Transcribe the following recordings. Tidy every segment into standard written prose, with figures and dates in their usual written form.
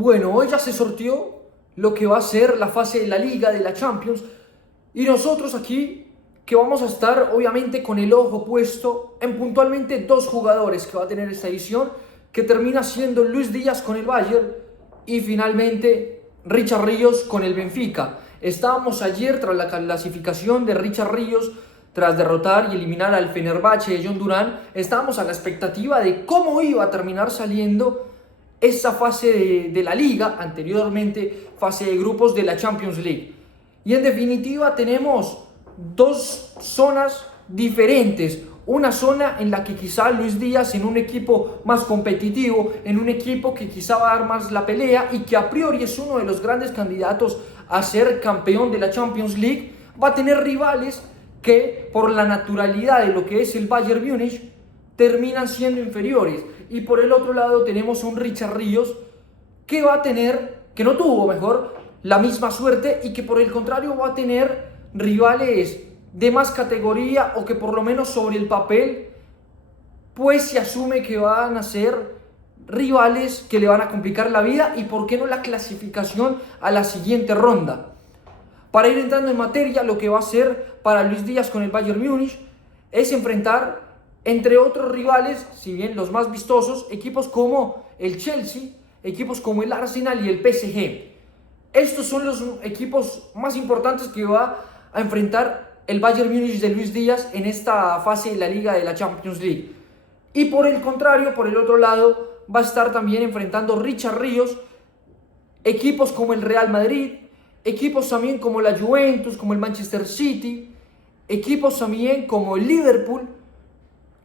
Bueno, hoy ya se sorteó lo que va a ser la fase de la Liga, de la Champions, y nosotros aquí que vamos a estar obviamente con el ojo puesto en puntualmente dos jugadores que va a tener esta edición, que termina siendo Luis Díaz con el Bayern y finalmente Richard Ríos con el Benfica. Estábamos ayer tras la clasificación de Richard Ríos, tras derrotar y eliminar al Fenerbahce de John Duran, estábamos a la expectativa de cómo iba a terminar saliendo esa fase de la Liga, anteriormente fase de grupos de la Champions League. Y en definitiva tenemos dos zonas diferentes. Una zona en la que quizá Luis Díaz, en un equipo más competitivo, en un equipo que quizá va a dar más la pelea y que a priori es uno de los grandes candidatos a ser campeón de la Champions League, va a tener rivales que por la naturalidad de lo que es el Bayern Múnich terminan siendo inferiores. Y por el otro lado tenemos a un Richard Ríos que va a tener, que no tuvo mejor, la misma suerte y que por el contrario va a tener rivales de más categoría, o que por lo menos sobre el papel pues se asume que van a ser rivales que le van a complicar la vida y por qué no la clasificación a la siguiente ronda. Para ir entrando en materia, lo que va a ser para Luis Díaz con el Bayern Múnich es enfrentar, entre otros rivales, si bien los más vistosos, equipos como el Chelsea, equipos como el Arsenal y el PSG. Estos son los equipos más importantes que va a enfrentar el Bayern Múnich de Luis Díaz en esta fase de la Liga de la Champions League. Y por el contrario, por el otro lado, va a estar también enfrentando Richard Ríos equipos como el Real Madrid, equipos también como la Juventus, como el Manchester City, equipos también como el Liverpool.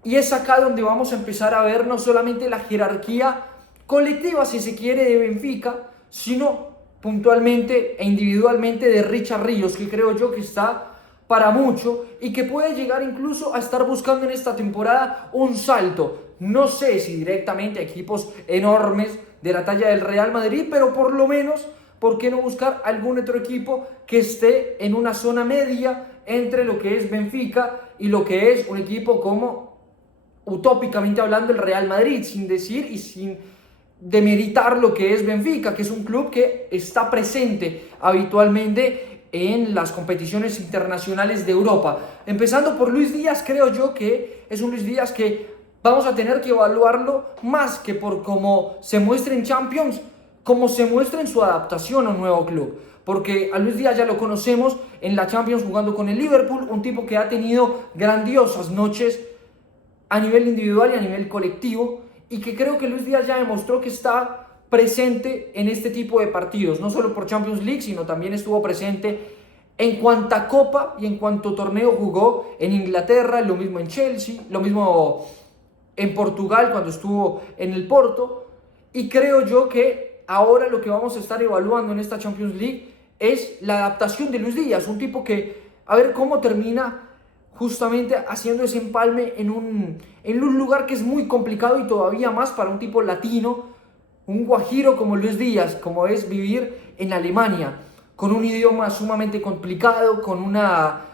Y es acá donde vamos a empezar a ver no solamente la jerarquía colectiva, si se quiere, de Benfica, sino puntualmente e individualmente de Richard Ríos, que creo yo que está para mucho y que puede llegar incluso a estar buscando en esta temporada un salto. No sé si directamente a equipos enormes de la talla del Real Madrid, pero por lo menos, ¿por qué no buscar algún otro equipo que esté en una zona media entre lo que es Benfica y lo que es un equipo como, utópicamente hablando, el Real Madrid, sin decir y sin demeritar lo que es Benfica, que es un club que está presente habitualmente en las competiciones internacionales de Europa? Empezando por Luis Díaz, creo yo que es un Luis Díaz que vamos a tener que evaluarlo más que por cómo se muestra en Champions, como se muestra en su adaptación a un nuevo club. Porque a Luis Díaz ya lo conocemos en la Champions jugando con el Liverpool, un tipo que ha tenido grandiosas noches a nivel individual y a nivel colectivo, y que creo que Luis Díaz ya demostró que está presente en este tipo de partidos, no solo por Champions League, sino también estuvo presente en cuanta copa y en cuanto torneo jugó en Inglaterra, lo mismo en Chelsea, lo mismo en Portugal cuando estuvo en el Porto. Y creo yo que ahora lo que vamos a estar evaluando en esta Champions League es la adaptación de Luis Díaz, un tipo que, a ver cómo termina justamente haciendo ese empalme en un lugar que es muy complicado, y todavía más para un tipo latino, un guajiro como Luis Díaz, como es vivir en Alemania, con un idioma sumamente complicado, con una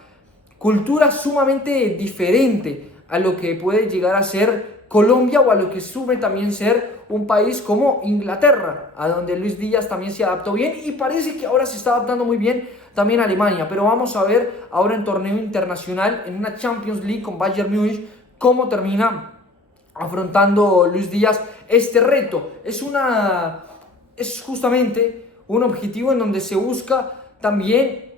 cultura sumamente diferente a lo que puede llegar a ser Colombia o a lo que sume también ser un país como Inglaterra, a donde Luis Díaz también se adaptó bien y parece que ahora se está adaptando muy bien también a Alemania. Pero vamos a ver ahora en torneo internacional, en una Champions League con Bayern Múnich, cómo termina afrontando Luis Díaz este reto. Es justamente un objetivo en donde se busca también,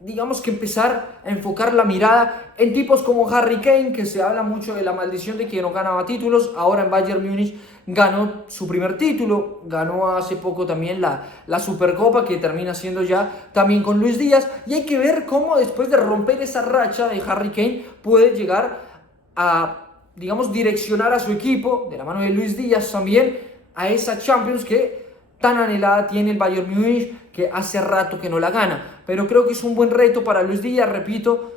digamos, que empezar a enfocar la mirada en tipos como Harry Kane, que se habla mucho de la maldición de que no ganaba títulos. Ahora en Bayern Múnich ganó su primer título, ganó hace poco también la Supercopa, que termina siendo ya también con Luis Díaz, y hay que ver cómo después de romper esa racha de Harry Kane puede llegar a, digamos, direccionar a su equipo de la mano de Luis Díaz también a esa Champions que tan anhelada tiene el Bayern Múnich, que hace rato que no la gana. Pero creo que es un buen reto para Luis Díaz. Repito,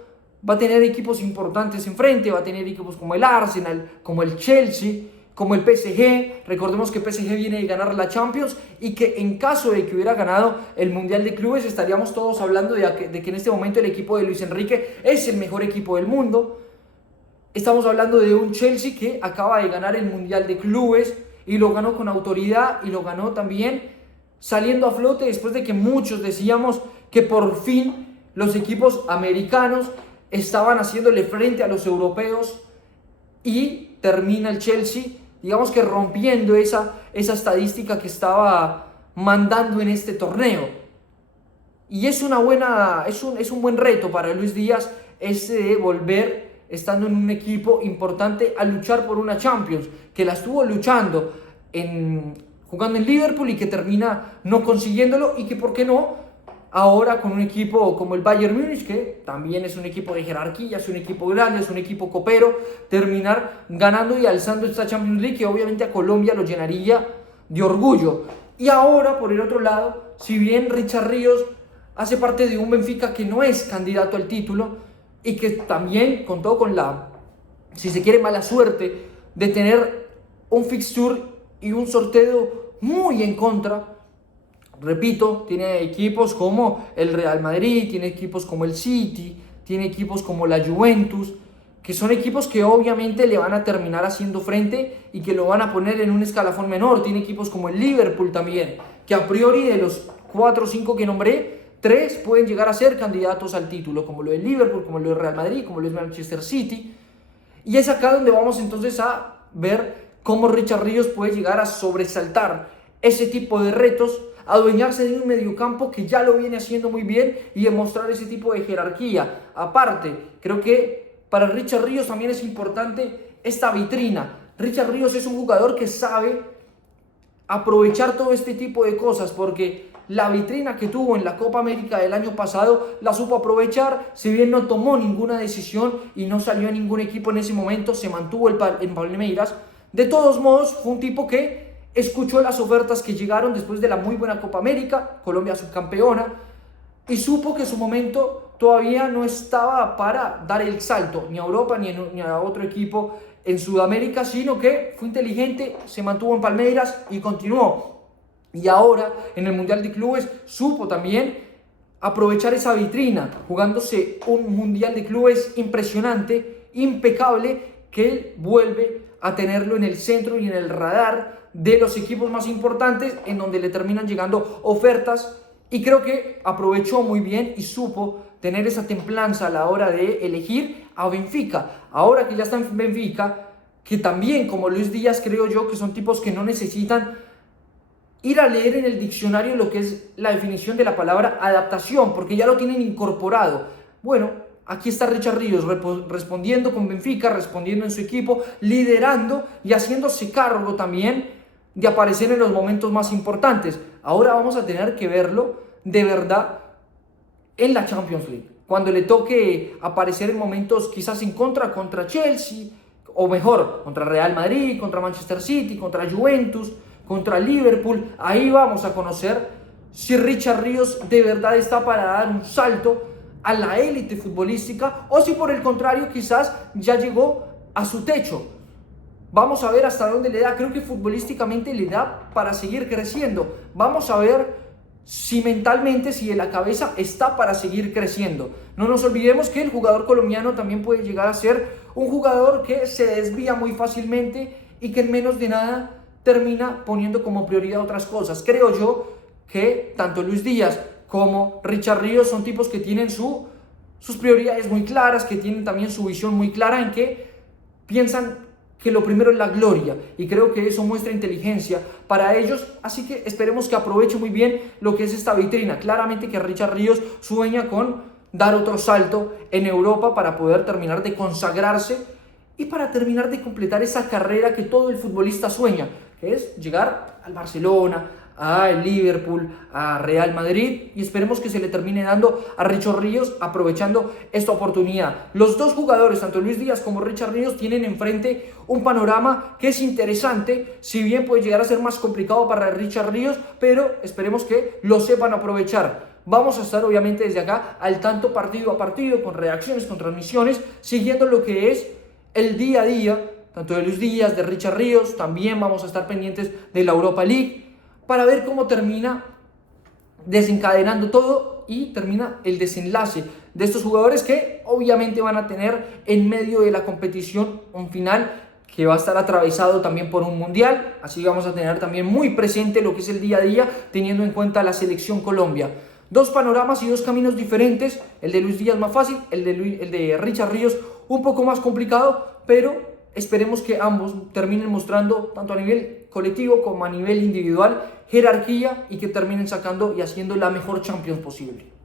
va a tener equipos importantes enfrente, va a tener equipos como el Arsenal, como el Chelsea, como el PSG. Recordemos que PSG viene de ganar la Champions y que en caso de que hubiera ganado el Mundial de Clubes estaríamos todos hablando de que en este momento el equipo de Luis Enrique es el mejor equipo del mundo. Estamos hablando de un Chelsea que acaba de ganar el Mundial de Clubes y lo ganó con autoridad y lo ganó también saliendo a flote después de que muchos decíamos que por fin los equipos americanos estaban haciéndole frente a los europeos, y termina el Chelsea, digamos que rompiendo esa estadística que estaba mandando en este torneo. Y es un buen reto para Luis Díaz de volver, estando en un equipo importante, a luchar por una Champions, que la estuvo luchando jugando en Liverpool y que termina no consiguiéndolo, y que por qué no ahora con un equipo como el Bayern Múnich, que también es un equipo de jerarquía, es un equipo grande, es un equipo copero, terminar ganando y alzando esta Champions League, que obviamente a Colombia lo llenaría de orgullo. Y ahora, por el otro lado, si bien Richard Ríos hace parte de un Benfica que no es candidato al título, y que también contó con la, si se quiere, mala suerte de tener un fixture y un sorteo muy en contra. Repito, tiene equipos como el Real Madrid, tiene equipos como el City, tiene equipos como la Juventus, que son equipos que obviamente le van a terminar haciendo frente y que lo van a poner en un escalafón menor. Tiene equipos como el Liverpool también, que a priori de los 4 o 5 que nombré, 3 pueden llegar a ser candidatos al título, como lo del Liverpool, como lo del Real Madrid, como lo del Manchester City. Y es acá donde vamos entonces a ver cómo Richard Ríos puede llegar a sobresaltar ese tipo de retos, adueñarse de un mediocampo que ya lo viene haciendo muy bien y demostrar ese tipo de jerarquía. Aparte, creo que para Richard Ríos también es importante esta vitrina. Richard Ríos es un jugador que sabe aprovechar todo este tipo de cosas, porque la vitrina que tuvo en la Copa América del año pasado la supo aprovechar. Si bien no tomó ninguna decisión y no salió a ningún equipo en ese momento, se mantuvo en Palmeiras. De todos modos, fue un tipo que escuchó las ofertas que llegaron después de la muy buena Copa América, Colombia subcampeona, y supo que su momento todavía no estaba para dar el salto ni a Europa ni a otro equipo en Sudamérica, sino que fue inteligente, se mantuvo en Palmeiras y continuó. Y ahora en el Mundial de Clubes supo también aprovechar esa vitrina, jugándose un Mundial de Clubes impresionante, impecable, que él vuelve a tenerlo en el centro y en el radar de los equipos más importantes, en donde le terminan llegando ofertas. Y creo que aprovechó muy bien y supo tener esa templanza a la hora de elegir a Benfica. Ahora que ya está en Benfica, que también como Luis Díaz, creo yo que son tipos que no necesitan ir a leer en el diccionario lo que es la definición de la palabra adaptación, porque ya lo tienen incorporado. Bueno, aquí está Richard Ríos respondiendo con Benfica, respondiendo en su equipo, liderando y haciéndose cargo también de aparecer en los momentos más importantes. Ahora vamos a tener que verlo de verdad en la Champions League, cuando le toque aparecer en momentos quizás en contra Chelsea, o mejor, contra Real Madrid, contra Manchester City, contra Juventus, contra Liverpool. Ahí vamos a conocer si Richard Ríos de verdad está para dar un salto a la élite futbolística, o si por el contrario quizás ya llegó a su techo. Vamos a ver hasta dónde le da. Creo que futbolísticamente le da para seguir creciendo. Vamos a ver si mentalmente, si de la cabeza está para seguir creciendo. No nos olvidemos que el jugador colombiano también puede llegar a ser un jugador que se desvía muy fácilmente y que en menos de nada termina poniendo como prioridad otras cosas. Creo yo que tanto Luis Díaz como Richard Ríos son tipos que tienen sus prioridades muy claras, que tienen también su visión muy clara, en que piensan que lo primero es la gloria, y creo que eso muestra inteligencia para ellos. Así que esperemos que aproveche muy bien lo que es esta vitrina. Claramente que Richard Ríos sueña con dar otro salto en Europa para poder terminar de consagrarse y para terminar de completar esa carrera que todo el futbolista sueña, que es llegar al Barcelona, a Liverpool, a Real Madrid, y esperemos que se le termine dando a Richard Ríos aprovechando esta oportunidad. Los dos jugadores, tanto Luis Díaz como Richard Ríos, tienen enfrente un panorama que es interesante, si bien puede llegar a ser más complicado para Richard Ríos, pero esperemos que lo sepan aprovechar. Vamos a estar obviamente desde acá al tanto partido a partido, con reacciones, con transmisiones, siguiendo lo que es el día a día, tanto de Luis Díaz, de Richard Ríos. También vamos a estar pendientes de la Europa League, para ver cómo termina desencadenando todo y termina el desenlace de estos jugadores, que obviamente van a tener en medio de la competición un final que va a estar atravesado también por un mundial, así vamos a tener también muy presente lo que es el día a día, teniendo en cuenta la selección Colombia. Dos panoramas y dos caminos diferentes, el de Luis Díaz más fácil, el de Richard Ríos un poco más complicado, pero esperemos que ambos terminen mostrando, tanto a nivel colectivo como a nivel individual, jerarquía y que terminen sacando y haciendo la mejor Champions posible.